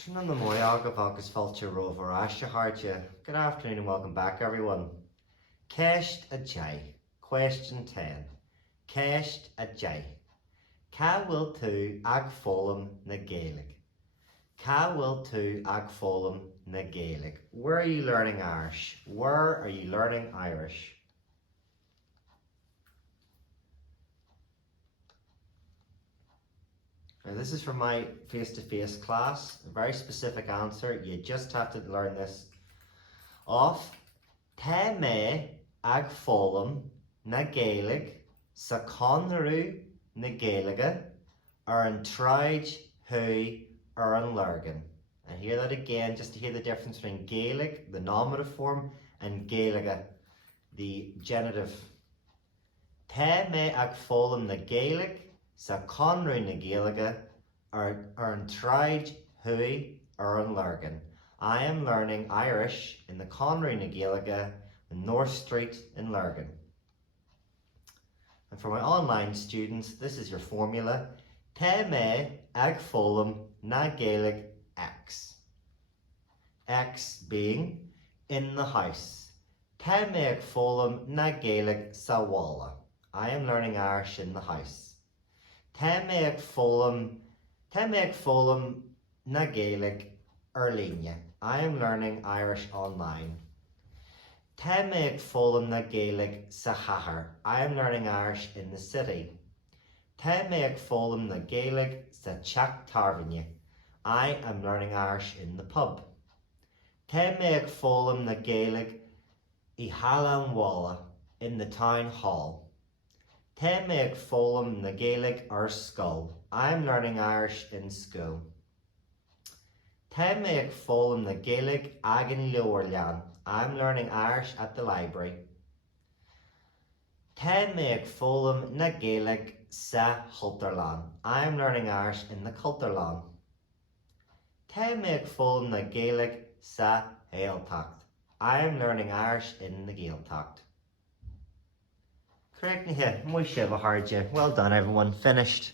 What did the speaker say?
Tuna na moiag agus fáilte rover asha harja. Good afternoon and welcome back everyone. Ceist a jai. Question 10. Ceist a jai. Ca bhfuil tú ag foghlaim na Gaeilge? Ca bhfuil tú ag foghlaim na Gaeilge? Where are you learning Irish? Where are you learning Irish? Now this is from my face-to-face class, a very specific answer. You just have to learn this off. Tá mé ag foghlaim na Gaeilge sa conrú na Gaeilge ar an tráid hui ar an lurgan. And hear that again, just to hear the difference between Gaeilge, the nominative form, and Gaeilge, the genitive. Tá mé ag foghlaim na Gaeilge sa conrú na Gaeilge ar an tráid hui ar an lurgan. I am learning Irish in the conrú na Gaeilge in North Street in Lurgan. And for my online students, this is your formula. Tá mé ag foghlaim na Gaeilge X. X being in the house. Tá mé ag foghlaim na Gaeilge sa bhála. I am learning Irish in the house. Tá mé ag foghlaim na Gaeilge ar líne. I am learning Irish online. Tá mé ag foghlaim na Gaeilge sa chathair. I am learning Irish in the city. Tá mé ag foghlaim na Gaeilge sa teach tarbhainne. I am learning Irish in the pub. Tá mé ag foghlaim na Gaeilge I Hallan Walla in the town hall. Tá mé ag foghlaim na Gaeilge ar scoil. I am learning Irish in school. Tá mé ag foghlaim na Gaeilge ag an leabhar lean. I am learning Irish at the library. Tá mé ag foghlaim na Gaeilge sa Cultarlán. I am learning Irish in the Cultarlán. Tá mé ag foghlaim na Gaeilge sa Gaeltacht. I am learning Irish in the Gaeltacht. Correct me here. Well done everyone. Finished.